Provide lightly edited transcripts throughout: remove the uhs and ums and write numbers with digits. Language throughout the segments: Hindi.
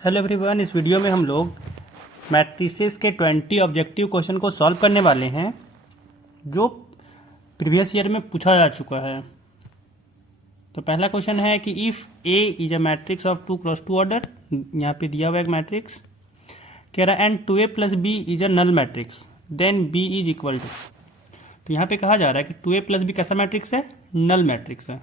हेलो एवरीवन, इस वीडियो में हम लोग मैट्रिसेस के 20 ऑब्जेक्टिव क्वेश्चन को सॉल्व करने वाले हैं जो प्रीवियस ईयर में पूछा जा चुका है। तो पहला क्वेश्चन है कि if A is a matrix of 2 cross 2 order, यहाँ पे दिया हुआ एक मैट्रिक्स कह रहा है and 2a plus B is a null matrix then B is equal to. तो यहाँ पे कहा जा रहा है कि 2a प्लस बी कैसा मैट्रिक्स है? नल मैट्रिक्स है।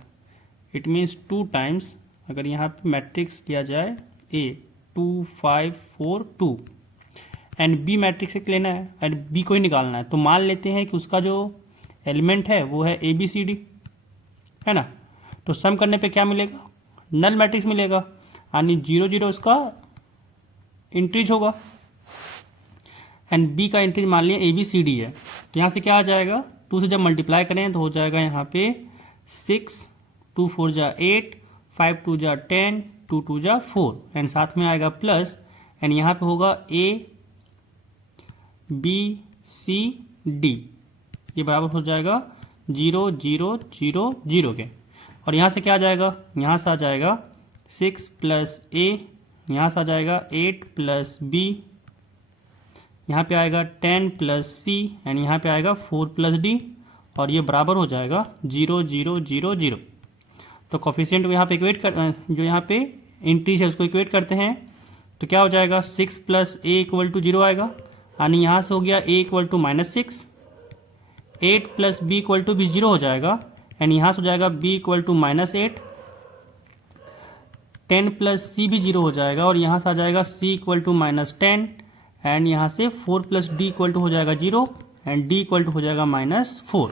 इट मीन्स 2 टाइम्स, अगर यहाँ पे मैट्रिक्स किया जाए ए 2 5 4 2 एंड बी मैट्रिक्स एक लेना है और बी को ही निकालना है। तो मान लेते हैं कि उसका जो एलिमेंट है वो है ए बी सी डी, है ना। तो सम करने पे क्या मिलेगा? नल मैट्रिक्स मिलेगा, यानी 0 0 उसका इंट्रीज होगा एंड बी का इंट्रीज मान लिया ए बी सी डी है। तो यहाँ से क्या आ जाएगा? 2 से जब मल्टीप्लाई करें तो हो जाएगा यहाँ पे 6 2 4 जा 8 5 2 जा 10 2 2 जा 4 एंड साथ में आएगा प्लस एंड यहाँ पे होगा ए बी सी डी, ये बराबर हो जाएगा 0 0 0 0 के। और यहाँ से क्या आ जाएगा? यहाँ से आ जाएगा 6 प्लस ए, यहाँ से आ जाएगा 8 प्लस बी, यहाँ पे आएगा 10 प्लस सी एंड यहाँ पे आएगा 4 प्लस डी और ये बराबर हो जाएगा 0 0 0 0। तो कोफिशिएंट को यहाँ पे इक्वेट कर, जो यहाँ पे इंट्रीज है उसको इक्वेट करते हैं तो क्या हो जाएगा? 6 प्लस ए इक्वल टू 0 आएगा, यानी यहाँ से हो गया a equal to -6, 8 plus b equal to भी 0 हो जाएगा एंड यहाँ से हो जाएगा b equal to -8, 10 plus c भी 0 हो जाएगा और यहाँ से आ जाएगा सी इक्वल टू -10 एंड यहाँ से 4 प्लस डी इक्वल टू हो जाएगा 0 एंड डी इक्वल टू हो जाएगा -4।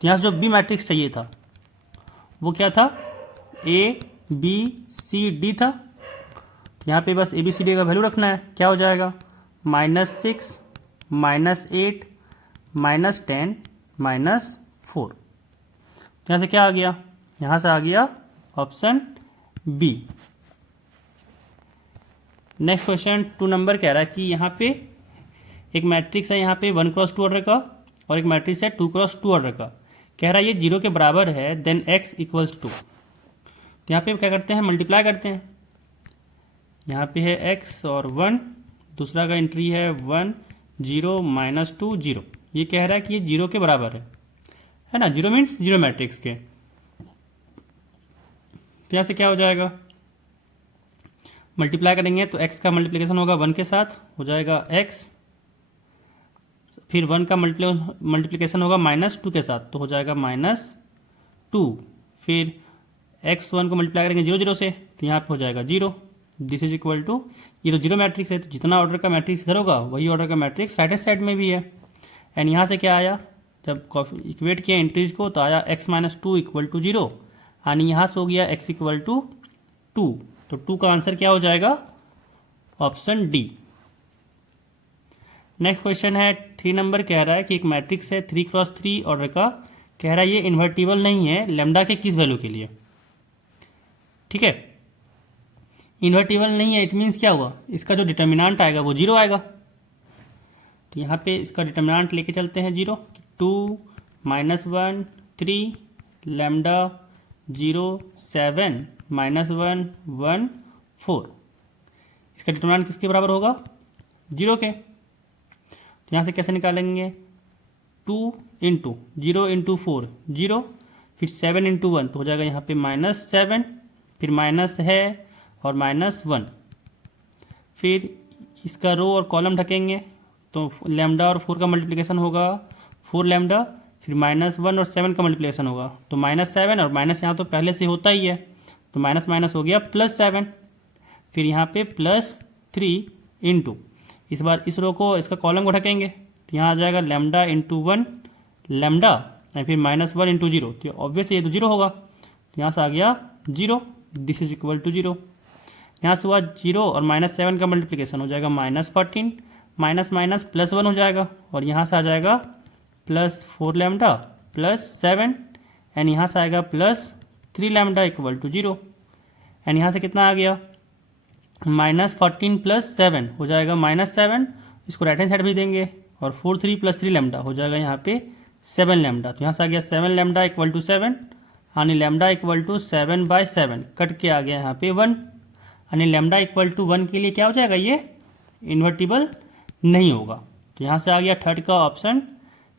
तो यहाँ से जो बी मैट्रिक्स चाहिए था वो क्या था? ए बी सी डी था। यहाँ पे बस ए बी सी डी का वैल्यू रखना है। क्या हो जाएगा? -6 -8 -10 -4। यहाँ से क्या आ गया? यहाँ से आ गया option B. Next question 2 number कह रहा है कि यहाँ पे एक मैट्रिक्स है, यहाँ पे 1 क्रॉस 2 ऑर्डर का और एक मैट्रिक्स है 2 क्रॉस 2 ऑर्डर का। कह रहा है ये 0 के बराबर है देन x इक्वल्स 2। तो यहाँ पे क्या करते हैं? मल्टीप्लाई करते हैं। यहाँ पे है x और 1, दूसरा का एंट्री है 1 0 -2 0। ये कह रहा है कि ये 0 के बराबर है ना। 0 मीन्स 0 मैट्रिक्स के। तो यहाँ से क्या हो जाएगा? मल्टीप्लाई करेंगे तो x का मल्टीप्लिकेशन होगा 1 के साथ, हो जाएगा x, फिर 1 का मल्टीप्लिकेशन होगा -2 के साथ तो हो जाएगा -2, फिर x1 को मल्टीप्लाई करेंगे 0 0 से तो यहाँ पे हो जाएगा 0। दिस इज इक्वल टू, ये तो 0 मैट्रिक्स है तो जितना ऑर्डर का मैट्रिक्स इधर होगा वही ऑर्डर का मैट्रिक्स साइड में भी है। एंड यहाँ से क्या आया? जब इक्वेट किया एंट्रीज को तो आया x -2 इक्वल टू 0, यानी यहाँ से हो गया x इक्वल टू 2। तो 2 का आंसर क्या हो जाएगा? Option D. नेक्स्ट क्वेश्चन है 3 नंबर कह रहा है कि एक मैट्रिक्स है 3 क्रॉस 3 ऑर्डर का। कह रहा है ये इन्वर्टिबल नहीं है लेमडा के किस वैल्यू के लिए? ठीक है, इन्वर्टिबल नहीं है, इट मीन्स क्या हुआ? इसका जो डिटर्मिनेंट आएगा वो 0 आएगा। तो यहाँ पे इसका डिटर्मिनेंट लेके चलते हैं 0, 2 -1 3 लैम्डा 0 7 -1 1 4। इसका डिटर्मिनेंट किसके बराबर होगा? 0 के। तो यहाँ से कैसे निकालेंगे? 2 इंटू 0 इंटू 4 0, फिर 7 इंटू 1 तो हो जाएगा यहाँ पे -7, फिर माइनस है और -1, फिर इसका रो और कॉलम ढकेंगे तो लैम्डा और 4 का मल्टीप्लिकेशन होगा 4 लैम्डा, फिर -1 और 7 का मल्टीप्लिकेशन होगा तो -7 और माइनस यहाँ तो पहले से होता ही है तो माइनस माइनस हो गया +7, फिर यहाँ पे +3 इंटू, इस बार इस रो को इसका कॉलम को ढकेंगे तो यहाँ आ जाएगा लैम्डा इंटू 1 लैम्डा और फिर -1 इंटू 0, तो ऑब्वियसली ये तो 0 होगा। तो यहाँ से आ गया 0, दिस इज इक्वल टू 0। यहाँ से हुआ 0 और -7 का मल्टीप्लिकेशन हो जाएगा -14, माइनस माइनस +1 हो जाएगा और यहाँ से आ जाएगा +4 लैम्डा +7 एंड यहाँ से आएगा +3 लैम्डा इक्वल टू 0 एंड यहाँ से कितना आ गया? -14 + 7 हो जाएगा -7, इसको राइट हैंड साइड भी देंगे और 4 3 + 3 लैम्डा हो जाएगा यहाँ पे 7 लैम्डा। तो यहाँ से आ गया 7 लैम्डा इक्वल टू 7, यानी लैम्डा इक्वल टू 7/7, कट के आ गया यहाँ पे 1, यानी लैम्डा इक्वल टू 1 के लिए क्या हो जाएगा, ये इन्वर्टिबल नहीं होगा। तो यहाँ से आ गया थर्ड का option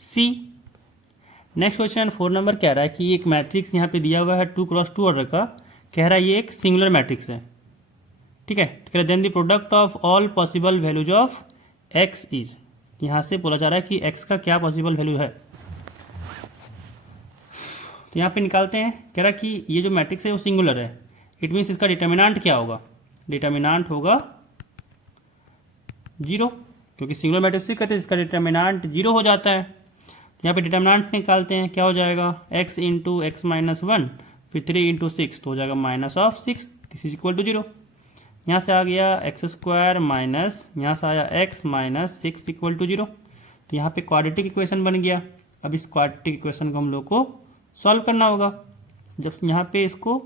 C. Next question 4 number कह रहा है कि एक मैट्रिक्स यहाँ पे दिया हुआ है 2x2 ऑर्डर का, कह रहा है ये एक सिंगुलर मैट्रिक्स है, ठीक है। कह रहा है then the product of all possible values of x is, यहाँ से बोला जा रहा है कि एक्स का क्या पॉसिबल वैल्यू है। तो यहाँ पे निकालते हैं, कह रहा है कि ये जो मैट्रिक्स है वो सिंगुलर है, इट मीन्स इसका डिटर्मिनेंट क्या होगा, डिटर्मिनेंट होगा 0, क्योंकि सिंगुलर मैट्रिक्स से कहते हैं इसका डिटर्मिनेंट 0 हो जाता है। तो यहाँ पे डिटर्मिनेंट निकालते हैं, क्या हो जाएगा, x इंटू एक्स माइनस 1 फिर 3 इंटू 6 तो हो जाएगा -6, दिस इज इक्वल टू 0। यहाँ से आ गया एक्स स्क्वायर माइनस, यहाँ से आया x माइनस 6 इक्वल टू 0। तो यहाँ पे क्वाड्रेटिक इक्वेशन बन गया। अब इस क्वाड्रेटिक इक्वेशन को हम लोग को सॉल्व करना होगा। जब यहाँ पे इसको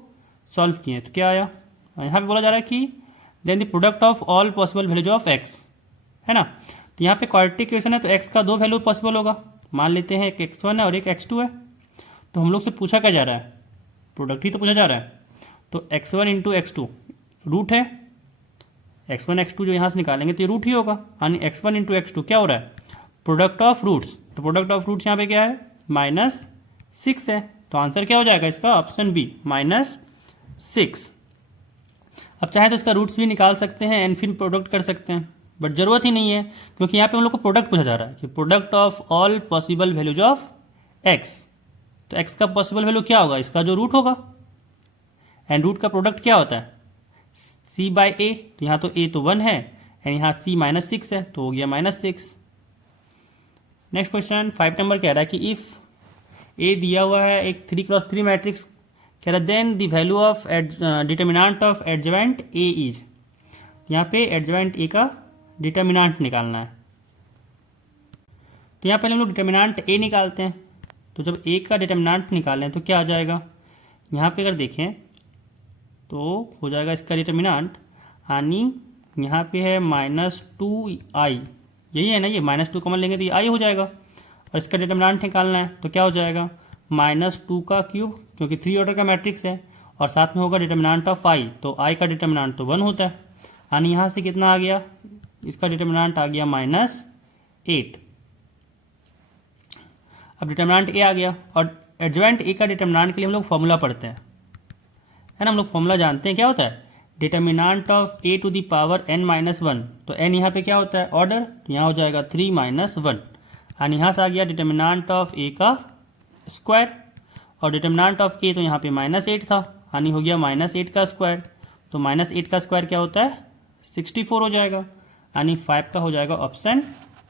सॉल्व किए तो क्या आया, यहाँ पे बोला जा रहा है कि then the product of all possible values of x, है ना। तो यहाँ पे क्वाड्रेटिक इक्वेशन है तो x का 2 वैल्यू पॉसिबल होगा, मान लेते हैं एक x1 है और एक x2 है। तो हम लोग से पूछा क्या जा रहा है, प्रोडक्ट ही तो पूछा जा रहा है। तो x1 इंटू x2 रूट है, x1 x2 जो यहाँ से निकालेंगे तो ये रूट ही होगा, यानी x1 इंटू x2 क्या हो रहा है, प्रोडक्ट ऑफ रूट्स। तो प्रोडक्ट ऑफ रूट्स यहाँ पे क्या है, -6 है। तो आंसर क्या हो जाएगा इसका, ऑप्शन बी -6। अब चाहे तो इसका रूट्स भी निकाल सकते हैं एंड फिर प्रोडक्ट कर सकते हैं, बट जरूरत ही नहीं है, क्योंकि यहाँ पे हम लोग को प्रोडक्ट पूछा जा रहा है कि product of all possible values of x. तो एक्स का पॉसिबल वैल्यू क्या होगा, इसका जो रूट होगा, एंड रूट का प्रोडक्ट क्या होता है, c बाई ए। तो यहाँ तो a तो 1 है एंड यहाँ c -6 है तो हो गया -6। नेक्स्ट क्वेश्चन 5 नंबर कह रहा है कि इफ a दिया हुआ है एक 3x3 मैट्रिक्स, कह रहा है then the value of determinant of adjoint a is. यहाँ पे एडजॉइंट a का डिटर्मिनेंट निकालना है। तो यहाँ पहले हम लोग डिटर्मिनेंट a निकालते हैं। तो जब a का डिटर्मिनेंट निकालें तो क्या आ जाएगा, यहाँ पे अगर देखें तो हो जाएगा इसका डिटर्मिनेंट, यानी यहाँ पे है -2i, यही है ना, ये -2 कॉमन लेंगे तो ये i हो जाएगा। और इसका डिटर्मिनेंट निकालना है तो क्या हो जाएगा, -2 का क्यूब, क्योंकि 3 ऑर्डर का मैट्रिक्स है, और साथ में होगा डिटर्मिनेंट ऑफ i, तो i का डिटर्मिनेंट तो 1 होता है, यानी यहाँ से कितना आ गया, इसका डिटर्मिनेंट आ गया -8। अब डिटर्मिनेंट a आ गया, और एडजॉइंट a का डिटर्मिनेंट के लिए हम लोग फॉर्मूला पढ़ते हैं, है ना। हम लोग फॉर्मूला जानते हैं क्या होता है, determinant of a to the power n-1। तो n यहाँ पे क्या होता है, ऑर्डर, तो यहाँ हो जाएगा 3 - 1, यानी यहाँ से आ गया डिटर्मिनेंट ऑफ a का स्क्वायर, और डिटर्मिनेंट ऑफ a तो यहाँ पे -8 था, यानी हो गया -8 का स्क्वायर। तो -8 का स्क्वायर क्या होता है, 64 हो जाएगा, यानी 5 का हो जाएगा ऑप्शन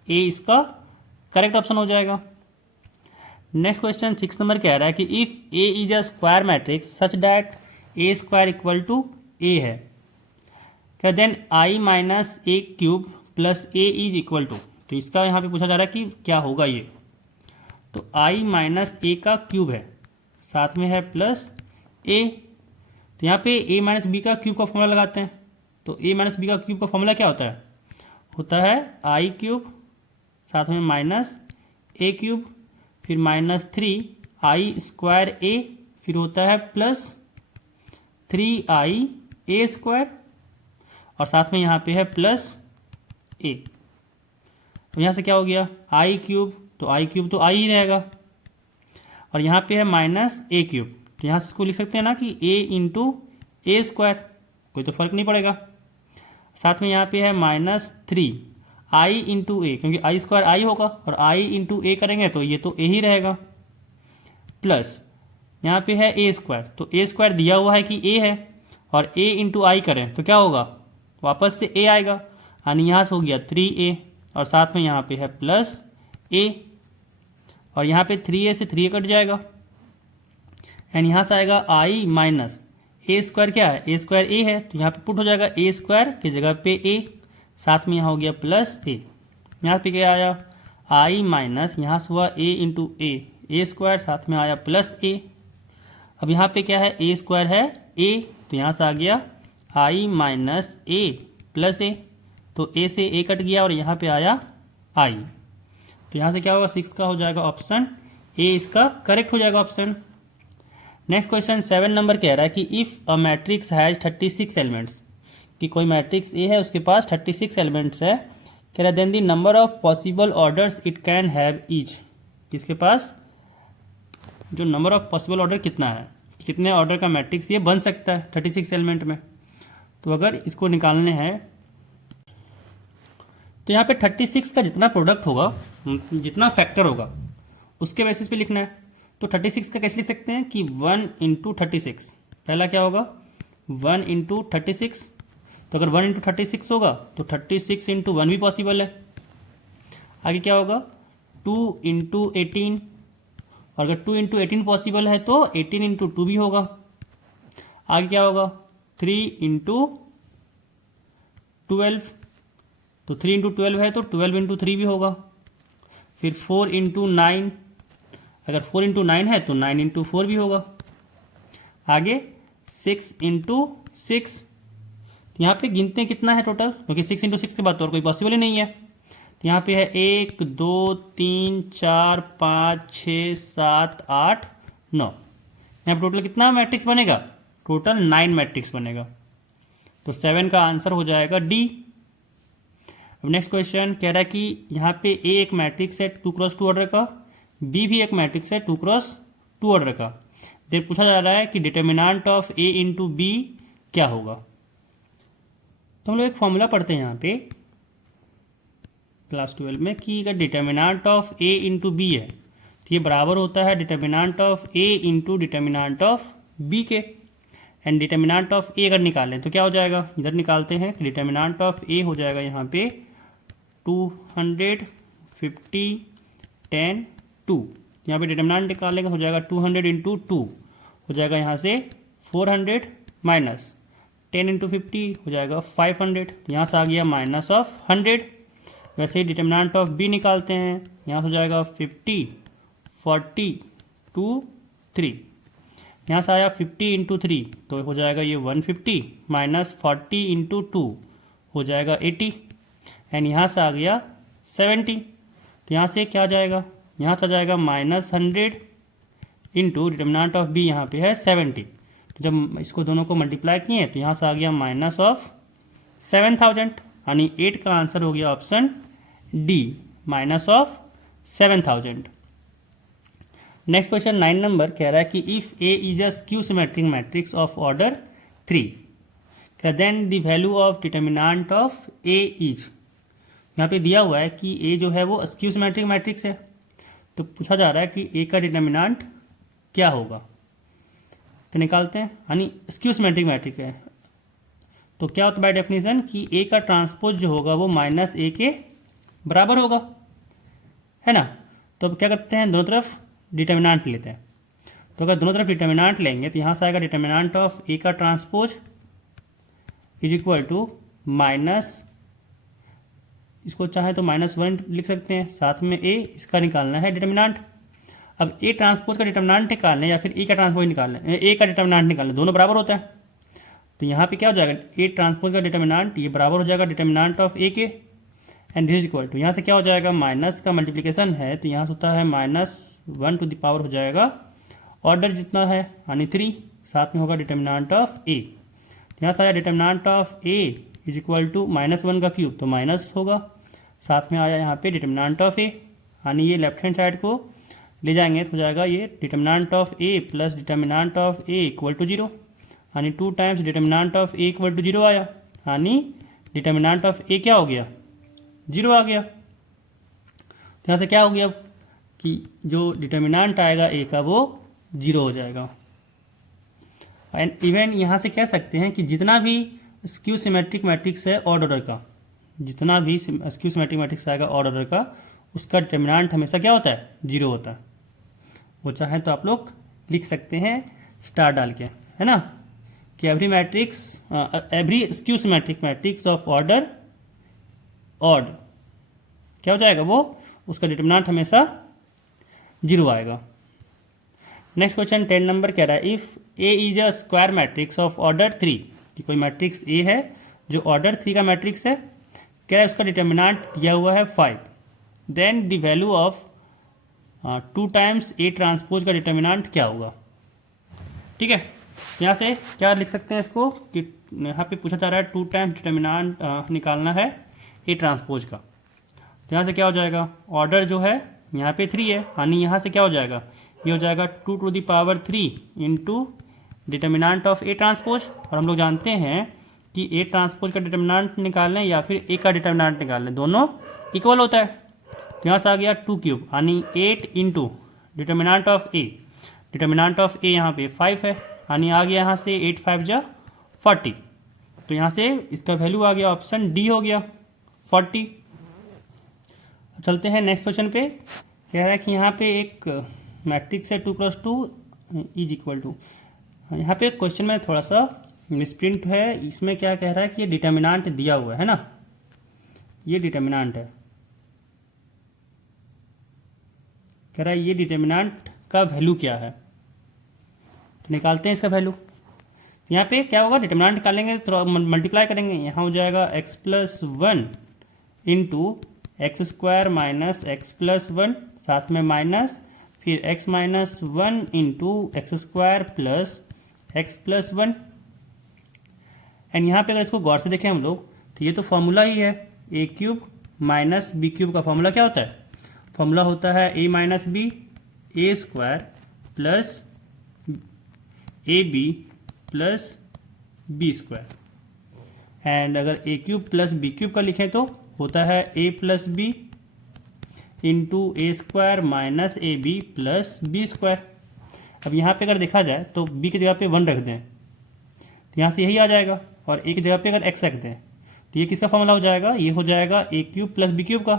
ए, इसका करेक्ट ऑप्शन हो जाएगा। नेक्स्ट क्वेश्चन 6 नंबर कह रहा है कि if a is a square matrix such that a square equal to a है, क्या then i minus A cube plus a is equal to. तो इसका यहाँ पे पूछा जा रहा है कि क्या होगा ये, तो i माइनस ए का क्यूब है, साथ में है प्लस a। तो यहाँ पे a माइनस बी का क्यूब का फॉर्मूला लगाते हैं। तो a माइनस बी का क्यूब का फॉर्मूला क्या होता है i क्यूब, साथ में माइनस ए क्यूब, फिर -3 स्क्वायर a, फिर होता है प्लस 3i a स्क्वायर, और साथ में यहाँ पे है प्लस a। तो यहाँ से क्या हो गया, i क्यूब, तो i क्यूब तो i ही रहेगा, और यहाँ पे है -a क्यूब, तो यहाँ से इसको लिख सकते हैं ना कि a इंटू ए स्क्वायर, कोई तो फर्क नहीं पड़ेगा। साथ में यहाँ पे है -3i इंटू ए, क्योंकि i स्क्वायर i होगा, और i इंटू ए करेंगे तो ये तो a ही रहेगा, प्लस यहाँ पे है a स्क्वायर, तो a स्क्वायर दिया हुआ है कि a है, और a इंटू आई करें तो क्या होगा, वापस से a आएगा, यानी यहाँ से हो गया 3a, और साथ में यहाँ पे है प्लस a, और यहाँ पे 3a से 3a कट जाएगा, एंड यहाँ से आएगा i माइनस ए स्क्वायर, क्या है a स्क्वायर a है, तो यहाँ पे पुट हो जाएगा a स्क्वायर की जगह पे a, साथ में यहाँ हो गया प्लस a। यहाँ पे क्या आया, i माइनस यहाँ से हुआ a इंटू ए स्क्वायर, साथ में आया प्लस a। अब यहाँ पे क्या है, a स्क्वायर है a, तो यहाँ से आ गया i minus A plus a, तो a से a कट गया और यहाँ पे आया i। तो यहाँ से क्या होगा, 6 का हो जाएगा ऑप्शन ए, इसका करेक्ट हो जाएगा ऑप्शन। नेक्स्ट क्वेश्चन 7 नंबर कह रहा है कि if a matrix has 36 elements, कि कोई मैट्रिक्स ए है, उसके पास 36 एलिमेंट्स है। कह रहा then the number of possible orders it can have each, किसके पास जो नंबर ऑफ पॉसिबल ऑर्डर कितना है, कितने ऑर्डर का मैट्रिक्स ये बन सकता है 36 एलिमेंट में। तो अगर इसको निकालने हैं तो यहाँ पे 36 का जितना प्रोडक्ट होगा, जितना फैक्टर होगा, उसके बेसिस पे लिखना है। तो 36 का कैसे लिख सकते हैं कि 1 इंटू 36, पहला क्या होगा 1 इंटू 36। तो अगर 1 इंटू 36 होगा तो 36 इंटू 1 भी पॉसिबल है। आगे क्या होगा 2 इंटू 18, और अगर 2 इंटू 18 पॉसिबल है तो 18 इंटू 2 भी होगा। आगे क्या होगा 3 इंटू 12, तो 3 इंटू 12 है तो 12 इंटू 3 भी होगा। फिर 4 इंटू 9, अगर 4 इंटू 9 है तो 9 इंटू 4 भी होगा। आगे 6 इंटू 6, तो यहाँ पे गिनते हैं कितना है टोटल, क्योंकि 6 इंटू 6 के बाद तो और कोई पॉसिबल ही नहीं है। तो यहाँ पे है 1 2 3 4 5 6 7 8 9, यहाँ पे टोटल कितना मैट्रिक्स बनेगा, टोटल 9 मैट्रिक्स बनेगा। तो 7 का आंसर हो जाएगा डी। अब नेक्स्ट क्वेश्चन कह रहा है कि यहाँ पे ए एक मैट्रिक्स है 2x2 ऑर्डर का, बी भी एक मैट्रिक्स है 2x2 ऑर्डर का। देन पूछा जा रहा है कि determinant of A into B क्या होगा। तो हम लोग एक फॉर्मूला पढ़ते हैं यहाँ पे क्लास 12 में कि अगर determinant of A into B है तो ये बराबर होता है determinant of A into determinant of B के। एंड डिटर्मिनेंट ऑफ ए अगर निकालें तो क्या हो जाएगा, इधर निकालते हैं कि डिटर्मिनेंट ऑफ ए हो जाएगा यहाँ पे 250 10 2, यहाँ पे डिटर्मिनेंट निकालेंगे हो जाएगा 200 इंटू 2, हो जाएगा यहाँ से 400 माइनस 10 इंटू 50 हो जाएगा 500, यहाँ से आ गया माइनस ऑफ 100। वैसे ही डिटर्मिनेंट ऑफ बी निकालते हैं, यहाँ से हो जाएगा 50 40 2 3, यहाँ से आया 50 इंटू 3 तो हो जाएगा ये 150 माइनस 40 इंटू 2 हो जाएगा 80, एंड यहाँ से आ गया 70। तो यहाँ से क्या आ जाएगा, यहाँ से आ जाएगा minus 100 into determinant of B यहाँ पे है 70। तो जब इसको दोनों को मल्टीप्लाई किए तो यहाँ से आ गया माइनस ऑफ 7000, यानी 8 का आंसर हो गया option D minus of 7000। Next question 9 number कह रहा है कि if A is a skew symmetric matrix of order 3, then the value of determinant of A is. यहाँ पे दिया हुआ है कि ए जो है वो स्क्यू सिमेट्रिक मैट्रिक्स है, तो पूछा जा रहा है कि ए का डिटर्मिनेंट क्या होगा। तो निकालते हैं, यानी स्क्यू सिमेट्रिक मैट्रिक्स है तो क्या होता है बाय डेफिनेशन कि ए का ट्रांसपोज जो होगा वो माइनस ए के बराबर होगा, है ना। तो अब क्या करते हैं, दोनों तरफ डिटर्मिनेंट लेते हैं। तो अगर दोनों तरफ डिटर्मिनेंट लेंगे तो यहाँ से आएगा डिटर्मिनेंट ऑफ ए का transpose is equal to minus, इसको चाहे तो -1 लिख सकते हैं, साथ में ए, इसका निकालना है डिटर्मिनेंट। अब ए ट्रांसपोज का डिटर्मिनेंट निकालना या फिर ए का ट्रांसपोज निकालना, ए का डिटर्मिनेंट निकालना, दोनों बराबर होता है। तो यहाँ पे क्या हो जाएगा, ए ट्रांसपोज का डिटर्मिनेंट ये बराबर हो जाएगा डिटर्मिनेंट ऑफ ए के, and this is equal to, यहाँ से क्या हो जाएगा, माइनस का मल्टीप्लिकेशन है तो यहाँ से होता है -1 टू द पावर हो जाएगा ऑर्डर जितना है यानी 3, साथ में होगा डिटर्मिनेंट ऑफ ए। तो यहाँ से आया determinant of A is equal to -1 का क्यूब तो माइनस होगा, साथ में आया यहाँ पे डिटर्मिनेंट ऑफ ए, यानी ये लेफ्ट हैंड साइड को ले जाएंगे तो हो जाएगा ये determinant of A plus determinant of A equal to 0, यानी 2 times determinant of A equal to 0 आया, यानी डिटर्मिनेंट ऑफ ए क्या हो गया, 0 आ गया। तो यहाँ से क्या हो गया कि जो डिटर्मिनेंट आएगा ए का वो 0 हो जाएगा। एंड इवन यहाँ से कह सकते हैं कि जितना भी स्क्यू सिमेट्रिक मैट्रिक्स है ऑड ऑर्डर का, जितना भी स्क्यू सिमेट्रिक मैट्रिक्स आएगा ऑड ऑर्डर का, उसका डिटर्मिनेंट हमेशा क्या होता है, 0 होता है। वो चाहे तो आप लोग लिख सकते हैं स्टार डाल के, है ना, कि every matrix every skew symmetric matrix of order odd क्या हो जाएगा, वो उसका डिटर्मिनेंट हमेशा 0 आएगा। नेक्स्ट क्वेश्चन 10 नंबर कह रहा है if A is a square matrix of order 3, कि कोई मैट्रिक्स ए है जो ऑर्डर 3 का मैट्रिक्स है, कह रहा है उसका डिटर्मिनेंट दिया हुआ है 5, then the value of 2 times A transpose का डिटर्मिनेंट क्या होगा। ठीक है, यहाँ से क्या लिख सकते हैं इसको कि यहाँ पे पूछा जा रहा है 2 टाइम्स डिटर्मिनेंट निकालना है ए ट्रांसपोज का। तो यहाँ से क्या हो जाएगा, ऑर्डर जो है यहाँ पे 3 है, यानी यहाँ से क्या हो जाएगा, ये हो जाएगा 2 to the power 3 into determinant of A transpose. और हम लोग जानते हैं कि ए ट्रांसपोज का डिटर्मिनेंट निकाल लें या फिर ए का डिटर्मिनेंट निकाल लें, दोनों इक्वल होता है। तो यहाँ से आ गया 2 क्यूब यानी 8 into determinant of A. Determinant of A यहाँ पे 5 है, यानी आ गया यहाँ से 8 5 जा 40। तो यहाँ से इसका वैल्यू आ गया, ऑप्शन डी हो गया 40। चलते हैं नेक्स्ट क्वेश्चन पे। कह रहा है कि यहाँ पे एक मैट्रिक्स है 2x2 इज इक्वल टू, यहाँ पे क्वेश्चन में थोड़ा सा मिसप्रिंट है। इसमें क्या कह रहा है कि ये डिटर्मिनेंट दिया हुआ है ना, ये डिटर्मिनेंट है, कह रहा है ये डिटर्मिनेंट का वैल्यू क्या है। तो निकालते हैं इसका वैल्यू। यहाँ पे क्या होगा, डिटर्मिनेंट निकालेंगे तो मल्टीप्लाई करेंगे, यहाँ हो जाएगा x plus 1 into x square minus x plus 1, साथ में माइनस, फिर x minus 1 into x square plus x plus 1। And यहाँ पे अगर इसको गौर से देखें हम लोग तो ये तो फॉर्मूला ही है, a cube minus b cube का फॉर्मूला क्या होता है, फॉर्मूला होता है a minus b, a square plus a b plus b square. And अगर a cube plus b cube का लिखें तो होता है a plus b into a square minus a b plus b square. अब यहाँ पे अगर देखा जाए तो बी की जगह पे 1 रख दें तो यहाँ से यही आ जाएगा, और ए की जगह पे अगर x रख दें तो ये किसका फॉर्मूला हो जाएगा, ये हो जाएगा ए क्यूब प्लस बी क्यूब का,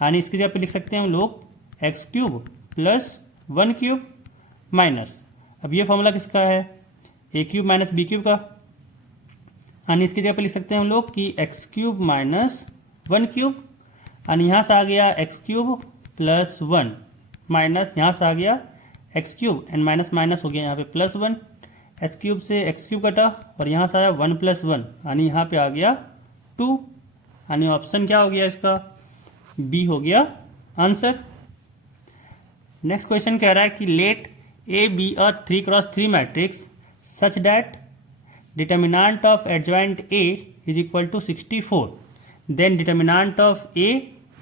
यानी इसकी जगह पे लिख सकते हैं हम लोग x cube plus 1 cube minus, अब ये फॉर्मूला किसका है, a cube minus b cube का, यानी इसकी जगह पे लिख सकते हैं हम लोग कि एक्स क्यूब माइनस 1 क्यूब, यानी यहाँ से आ गया एक्स क्यूब प्लस 1 माइनस यहाँ से आ गया x cube, and minus minus हो गया यहाँ पे प्लस 1, एक्स क्यूब से एक्स क्यूब कटा और यहाँ से आया 1 प्लस 1, यानी यहाँ पे आ गया 2, यानी ऑप्शन क्या हो गया इसका, बी हो गया आंसर। नेक्स्ट क्वेश्चन कह रहा है कि let A be a 3x3 matrix such that determinant of adjoint A is equal to 64, then determinant of A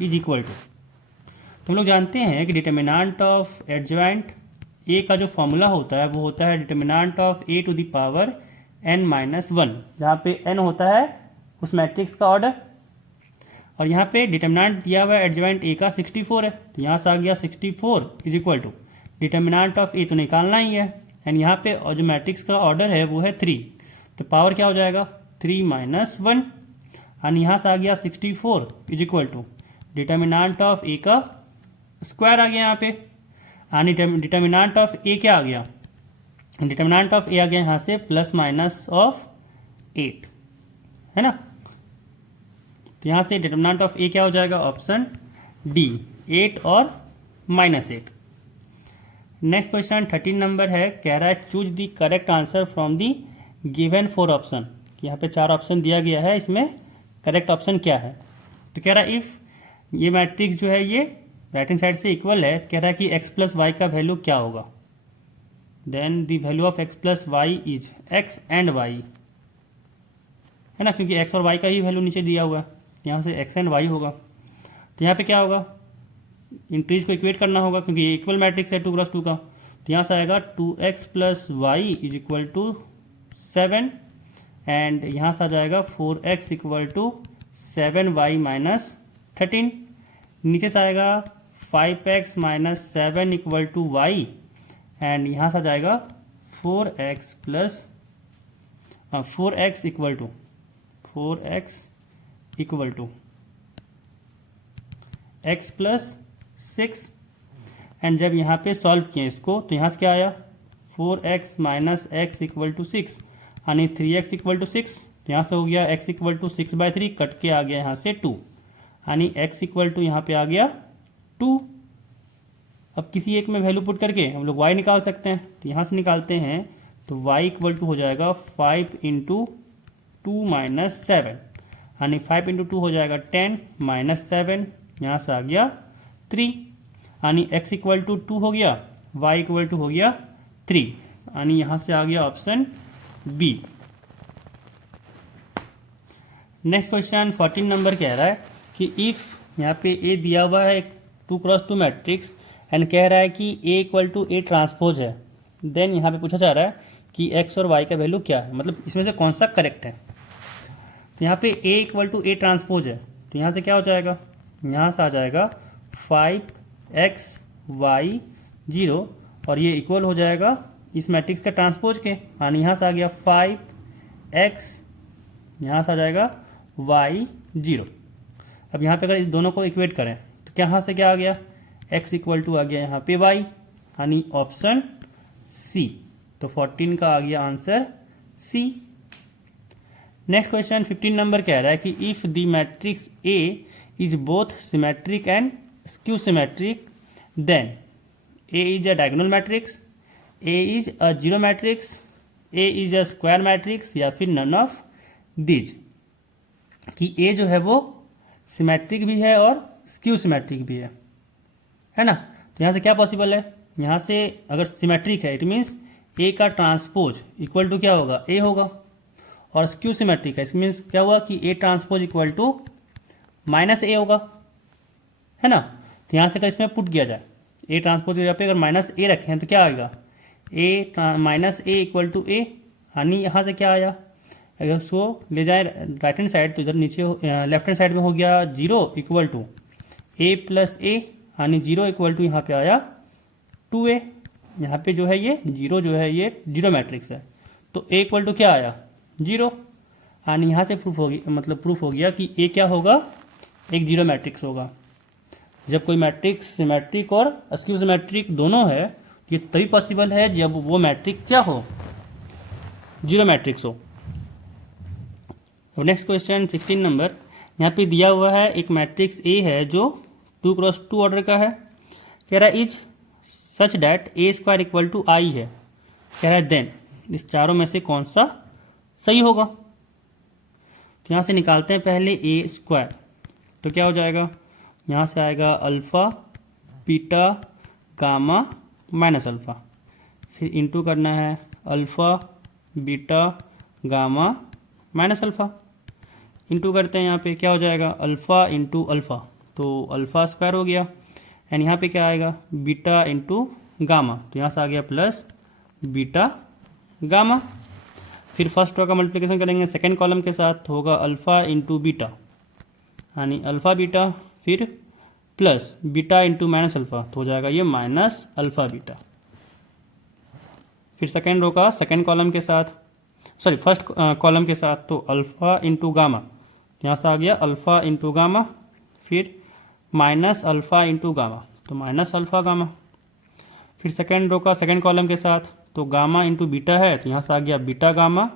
is equal to. तो हम लोग जानते हैं कि डिटर्मिनेंट ऑफ एडजॉइंट ए का जो फॉर्मूला होता है वो होता है determinant of A to the power n minus 1, जहाँ पे n होता है उस मैट्रिक्स का ऑर्डर, और यहाँ पे डिटर्मिनेंट दिया हुआ है एडजॉइंट ए का 64 है, तो यहाँ से आ गया 64 is equal to determinant of A तो निकालना ही है, एंड यहाँ पे और जो मैट्रिक्स का ऑर्डर है वो है 3, तो पावर क्या हो जाएगा 3 माइनस 1, यानी यहाँ से आ गया 64 is equal to determinant of A का स्क्वायर आ गया यहाँ पे, यानी डिटर्मिनेंट ऑफ ए क्या आ गया, डिटर्मिनेंट ऑफ ए आ गया यहाँ से प्लस माइनस ऑफ 8, है ना। तो यहाँ से डिटर्मिनेंट ऑफ ए क्या हो जाएगा, ऑप्शन डी 8 और माइनस 8। नेक्स्ट क्वेश्चन 13 नंबर है, कह रहा है choose the correct answer from the given 4 option. यहाँ पे 4 ऑप्शन दिया गया है, इसमें करेक्ट ऑप्शन क्या है। तो कह रहा है इफ ये मैट्रिक्स जो है ये राइट हैंड साइड से इक्वल है, कह रहा है कि x प्लस वाई का वैल्यू क्या होगा, then the value of x plus y is x and y, है ना, क्योंकि x और y का ही वैल्यू नीचे दिया हुआ है, यहाँ से x एंड y होगा। तो यहाँ पे क्या होगा, इंट्रीज को इक्वेट करना होगा क्योंकि ये इक्वल मैट्रिक्स है 2x2 का, तो यहाँ से आएगा 2x plus y is equal to 7, and यहाँ से आ जाएगा 4x equal to 7y minus 13, नीचे से आएगा 5x minus 7 equal to y, and यहाँ से आ जाएगा 4x plus 4x equal to x plus 6, and जब यहाँ पे सॉल्व किए इसको तो यहाँ से क्या आया 4x minus x equal to 6, यानी 3x इक्वल टू 6, तो यहाँ से हो गया x इक्वल टू 6/3, कट के आ गया यहाँ से 2, यानी x इक्वल टू यहाँ पे आ गया 2। अब किसी एक में वैल्यू पुट करके हम लोग y निकाल सकते हैं, तो यहाँ से निकालते हैं तो y इक्वल टू हो जाएगा 5 इंटू 2 माइनस 7, यानी 5 इंटू 2 हो जाएगा 10 माइनस 7, यहाँ से आ गया 3, यानी x इक्वल टू 2 हो गया, y इक्वल टू हो गया 3, यानी यहाँ से आ गया option B. Next question 14 number कह रहा है कि इफ़ यहाँ पे ए दिया हुआ है 2x2 मैट्रिक्स एंड कह रहा है कि ए इक्वल टू ए ट्रांसपोज है, देन यहाँ पे पूछा जा रहा है कि एक्स और वाई का वैल्यू क्या है, मतलब इसमें से कौन सा करेक्ट है। तो यहाँ पे ए इक्वल टू ए ट्रांसपोज है, तो यहाँ से क्या हो जाएगा, यहाँ से आ जाएगा 5xy 0 और ये इक्वल हो जाएगा इस मैट्रिक्स का ट्रांसपोज के, यानी यहाँ से आ गया 5x, यहाँ से आ जाएगा y 0। अब यहाँ पे अगर इस दोनों को इक्वेट करें तो यहाँ से क्या आ गया, x इक्वल टू आ गया यहाँ पे y, यानी ऑप्शन सी। तो 14 का आ गया answer C. Next question 15 number कह रहा है कि if the matrix A is both symmetric and skew symmetric then A is a diagonal matrix, A is a zero matrix, A is a square matrix या फिर नन ऑफ दीज। कि A जो है वो सिमेट्रिक भी है और स्क्यू सिमेट्रिक भी है ना। तो यहाँ से क्या पॉसिबल है, यहाँ से अगर सिमेट्रिक है इट मीन्स A का ट्रांसपोज इक्वल टू क्या होगा, A होगा, और स्क्यू सिमेट्रिक है इसमें क्या हुआ कि A transpose equal to -A होगा, है ना। तो यहाँ से अगर इसमें पुट किया जाए A ट्रांसपोज की जगह पे अगर -A रखें तो क्या आएगा, -A इक्वल टू A, यानी यहाँ से क्या आया, अगर उसको ले जाए राइट हैंड साइड तो इधर नीचे लेफ्ट हैंड साइड में हो गया 0 equal to A plus A, यानी 0 इक्वल टू यहाँ पे आया 2A। यहाँ पे जो है ये 0 जो है ये जीरो मैट्रिक्स है, तो A इक्वल टू क्या आया 0, यानी यहाँ से प्रूफ हो गया कि A क्या होगा, एक जीरो मैट्रिक्स होगा। जब कोई मैट्रिक्स सिमेट्रिक और स्क्यू सिमेट्रिक दोनों है ये तभी पॉसिबल है जब वो मैट्रिक्स क्या हो, जीरो मैट्रिक्स हो। अब नेक्स्ट क्वेश्चन 16 नंबर, यहाँ पे दिया हुआ है एक मैट्रिक्स A है जो 2x2 ऑर्डर का है, कह रहा है is such that A square equal to I है, कह रहा है देन इस चारों में से कौन सा सही होगा। तो यहाँ से निकालते हैं पहले A स्क्वायर, तो क्या हो जाएगा, यहाँ से आएगा alpha beta gamma minus alpha, फिर इंटू करना है alpha beta gamma minus alpha, into करते हैं यहाँ पे क्या हो जाएगा अल्फ़ा इंटू अल्फ़ा, तो अल्फ़ा स्क्वायर हो गया, एंड यहाँ पे क्या आएगा बीटा इंटू गामा, तो यहाँ से आ गया प्लस बीटा गामा। फिर फर्स्ट रो का मल्टीप्लिकेशन करेंगे सेकेंड कॉलम के साथ, तो होगा अल्फ़ा इंटू बीटा, यानी अल्फ़ा बीटा, फिर plus beta into minus alpha, तो हो जाएगा ये माइनस अल्फ़ा बीटा। फिर सेकेंड रो का सेकेंड कॉलम के साथ, सॉरी फर्स्ट कॉलम के साथ, तो अल्फ़ा इंटू गामा, यहाँ से आ गया अल्फ़ा इंटू गामा, फिर माइनस अल्फ़ा इंटू गामा, तो माइनस अल्फ़ा गामा। फिर सेकेंड रो का सेकेंड कॉलम के साथ, तो गामा इंटू बीटा है, तो यहाँ से आ गया बीटा गामा,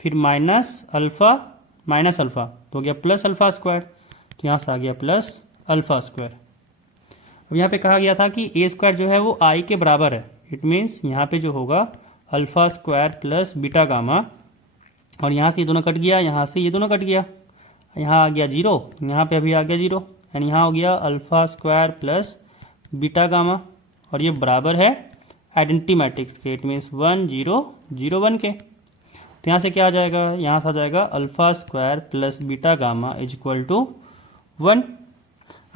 फिर माइनस अल्फ़ा माइनस अल्फ़ा, तो हो गया प्लस अल्फ़ा स्क्वायर, तो यहाँ से आ गया प्लस अल्फ़ा स्क्वायर। अब यहाँ पे कहा गया था कि A स्क्वायर जो है वो I के बराबर है, इट मीन्स यहाँ पे जो होगा alpha square plus beta gamma, और यहाँ से ये दोनों कट गया, यहाँ से ये दोनों कट गया, यहाँ आ गया 0, यहाँ पे अभी आ गया 0, यानी यहाँ हो गया alpha square plus beta gamma, और ये बराबर है आइडेंटिटी मैट्रिक्स के, इट मीन्स 1 0 0 1 के। तो यहाँ से क्या आ जाएगा, यहाँ से आ जाएगा alpha square plus beta gamma is equal to 1,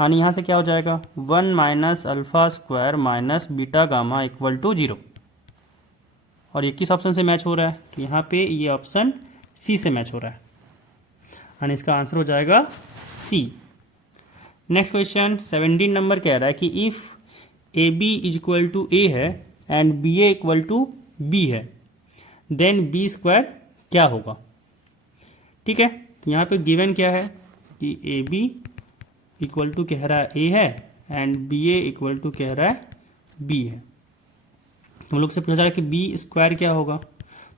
यानी यहाँ से क्या हो जाएगा 1 minus alpha square minus beta gamma equal to 0, और ये किस ऑप्शन से मैच हो रहा है, तो यहाँ पे ये ऑप्शन सी से मैच हो रहा है, यानी इसका आंसर हो जाएगा सी। नेक्स्ट क्वेश्चन 17 नंबर कह रहा है कि if A B is equal to A है and B A equal to B है, देन बी स्क्वायर क्या होगा। ठीक है, तो यहाँ पे गिवन क्या है कि ए बी इक्वल टू कह रहा है ए है and B A equal to कह रहा है बी है। हम लोग से पूछा जा रहा है कि बी स्क्वायर क्या होगा,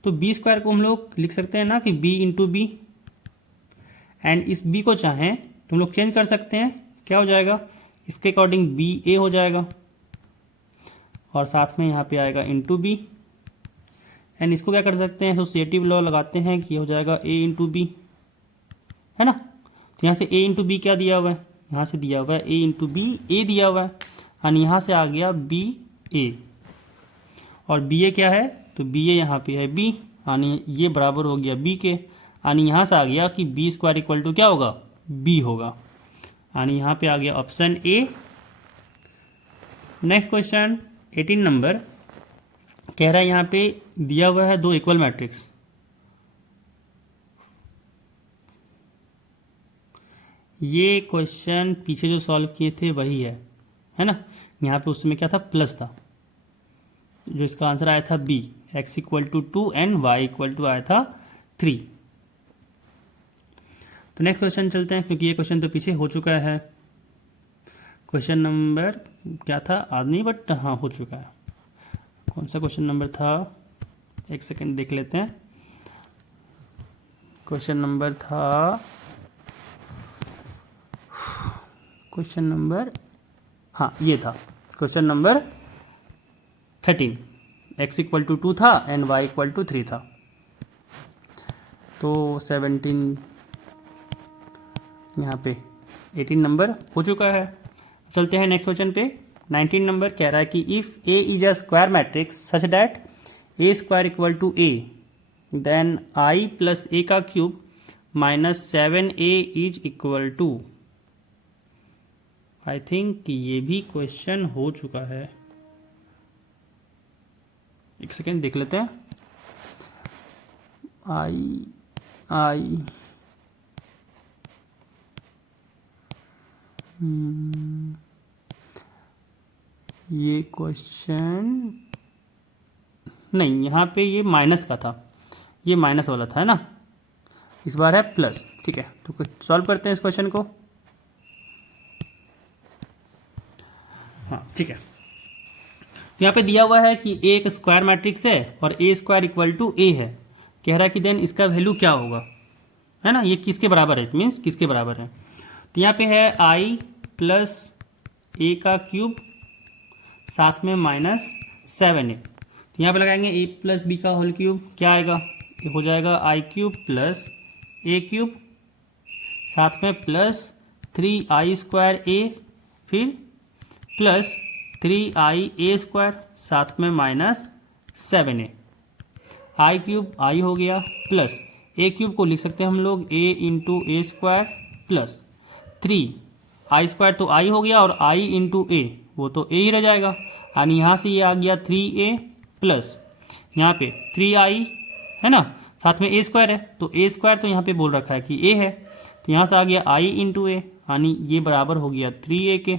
तो बी स्क्वायर को हम लोग लिख सकते हैं ना कि बी इंटू बी, एंड इस बी को चाहें तो हम लोग चेंज कर सकते हैं, क्या हो जाएगा इसके अकॉर्डिंग बी ए हो जाएगा, और साथ में यहाँ पे आएगा इंटू बी, एंड इसको क्या कर सकते हैं एसोसिएटिव लॉ लगाते हैं कि हो जाएगा ए इंटू बी, है ना। तो यहाँ से ए इंटू बी क्या दिया हुआ है, यहाँ से दिया हुआ है ए इंटू बी, ए दिया हुआ है, यानी यहाँ से आ गया बी ए, और बी ए क्या है तो बी ए यहाँ पे है बी, यानी ये बराबर हो गया बी के, यानी यहाँ से आ गया कि बी स्क्वायर इक्वल टू क्या होगा, बी होगा, यानी यहाँ पे आ गया option A. Next question 18 number कह रहा है यहाँ पे दिया हुआ है दो इक्वल मैट्रिक्स, ये क्वेश्चन पीछे जो सॉल्व किए थे वही है ना। यहाँ पे उसमें क्या था, प्लस था, जो इसका आंसर आया था B, x equal to 2 and y equal to आया था 3। तो नेक्स्ट क्वेश्चन चलते हैं, क्योंकि ये क्वेश्चन तो पीछे हो चुका है। क्वेश्चन नंबर क्या था, आज नहीं बट हाँ हो चुका है। कौन सा क्वेश्चन नंबर था, एक सेकेंड देख लेते हैं। क्वेश्चन नंबर था, क्वेश्चन नंबर, हाँ ये था question number 13, x equal to 2 था एंड y इक्वल टू 3 था। तो 17 यहाँ पे 18 नंबर हो चुका है। चलते हैं नेक्स्ट क्वेश्चन पे। 19 नंबर कह रहा है कि if A is a square matrix such that A square equal to A, then I plus A का cube minus 7A is equal to. I think ये भी क्वेश्चन हो चुका है, एक सेकेंड देख लेते हैं। आई ये क्वेश्चन नहीं, यहाँ पे ये माइनस का था, ये माइनस वाला था है ना, इस बार है प्लस। ठीक है, तो सॉल्व करते हैं इस क्वेश्चन को। हाँ ठीक है, तो यहाँ पे दिया हुआ है कि ए एक स्क्वायर मैट्रिक्स है और ए स्क्वायर इक्वल टू ए है। कह रहा है कि देन इसका वैल्यू क्या होगा, है ना, ये किसके बराबर है, मीन्स किसके बराबर है। तो यहाँ पे है आई प्लस ए का क्यूब साथ में माइनस 7a। तो यहाँ पे लगाएंगे ए प्लस बी का होल क्यूब, क्या आएगा, ये हो जाएगा आई क्यूब प्लस ए क्यूब साथ में प्लस 3i स्क्वायर ए, फिर प्लस 3i a स्क्वायर साथ में माइनस 7a। आई क्यूब आई हो गया प्लस ए क्यूब को लिख सकते हैं हम लोग a into a square plus 3i square तो i हो गया और i इंटू ए वो तो a ही रह जाएगा, यानी यहाँ से ये आ गया 3a प्लस यहाँ पे 3i है ना, साथ में a स्क्वायर है तो a स्क्वायर तो यहाँ पे बोल रखा है कि a है, तो यहाँ से आ गया i इंटू ए, यानी ये बराबर हो गया 3a के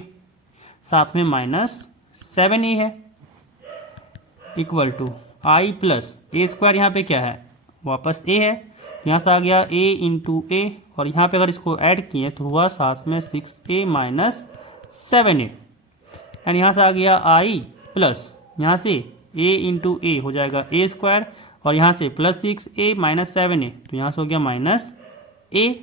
साथ में माइनस 7a है equal to I plus A square, यहाँ पे क्या है वापस a है, यहाँ से आ गया a इंटू ए और यहाँ पे अगर इसको ऐड किए तो हुआ साथ में 6a माइनस 7a, एंड यहाँ से आ गया i प्लस यहाँ से a इंटू ए हो जाएगा a स्क्वायर और यहाँ से प्लस 6a माइनस 7a, तो यहाँ से हो गया माइनस a,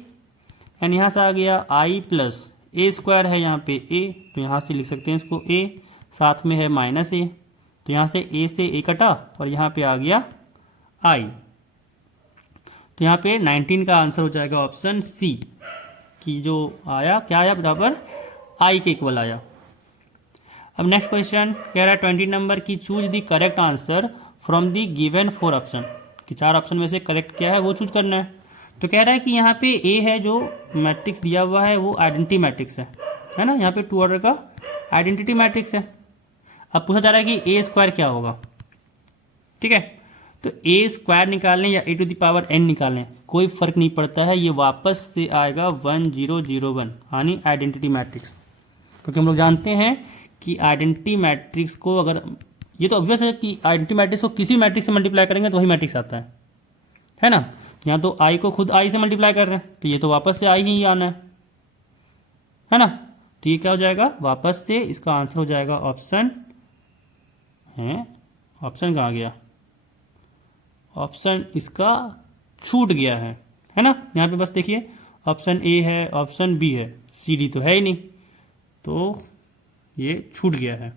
एंड यहाँ से आ गया i प्लस ए स्क्वायर है यहाँ पे a, तो यहाँ से लिख सकते हैं इसको a, साथ में है माइनस a, तो यहाँ से a से a कटा और यहाँ पे आ गया i। तो यहाँ पे 19 का आंसर हो जाएगा ऑप्शन सी, कि जो आया क्या आया बराबर i के इक्वल आया। अब नेक्स्ट क्वेश्चन कह रहा है 20 नंबर की choose the correct answer from the given 4 option, कि 4 ऑप्शन में से करेक्ट क्या है वो चूज करना है। तो कह रहा है कि यहाँ पे ए है जो मैट्रिक्स दिया हुआ है वो आइडेंटिटी मैट्रिक्स है ना, यहाँ पे 2 ऑर्डर का आइडेंटिटी मैट्रिक्स है। अब पूछा जा रहा है कि ए स्क्वायर क्या होगा, ठीक है, तो ए स्क्वायर निकालने या ए टू द पावर एन निकालने कोई फर्क नहीं पड़ता है, ये वापस से आएगा 1001 यानी आइडेंटिटी मैट्रिक्स, क्योंकि हम लोग जानते हैं कि आइडेंटिटी मैट्रिक्स को अगर, ये तो ऑब्वियस है कि आइडेंटिटी मैट्रिक्स को किसी मैट्रिक्स से मल्टीप्लाई करेंगे तो वही मैट्रिक्स आता है ना। यहाँ तो आई को खुद आई से मल्टीप्लाई कर रहे हैं तो ये तो वापस से आई ही आना है ना, तो ये क्या हो जाएगा वापस से, इसका आंसर हो जाएगा ऑप्शन है, ऑप्शन कहाँ गया, ऑप्शन इसका छूट गया है ना। यहाँ पे बस देखिए ऑप्शन ए है, ऑप्शन बी है, सी डी तो है ही नहीं, तो ये छूट गया है।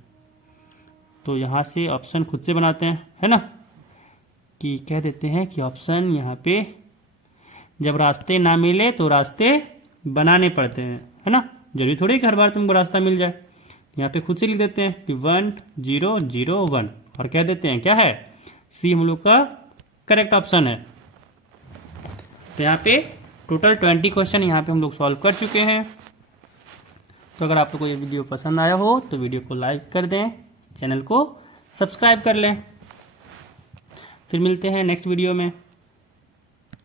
तो यहाँ से ऑप्शन खुद से बनाते हैं है ना, कि कह देते हैं कि ऑप्शन यहाँ पे जब रास्ते ना मिले तो रास्ते बनाने पड़ते हैं है ना, जरूरी थोड़ी कि हर बार तुमको रास्ता मिल जाए। यहाँ पे खुद से लिख देते हैं कि 1001 और कह देते हैं क्या है सी हम लोग का करेक्ट ऑप्शन है। तो यहाँ पे टोटल 20 क्वेश्चन यहाँ पे हम लोग सॉल्व कर चुके हैं। तो अगर आपको ये वीडियो पसंद आया हो तो वीडियो को लाइक कर दें, चैनल को सब्सक्राइब कर लें। फिर मिलते हैं नेक्स्ट वीडियो में।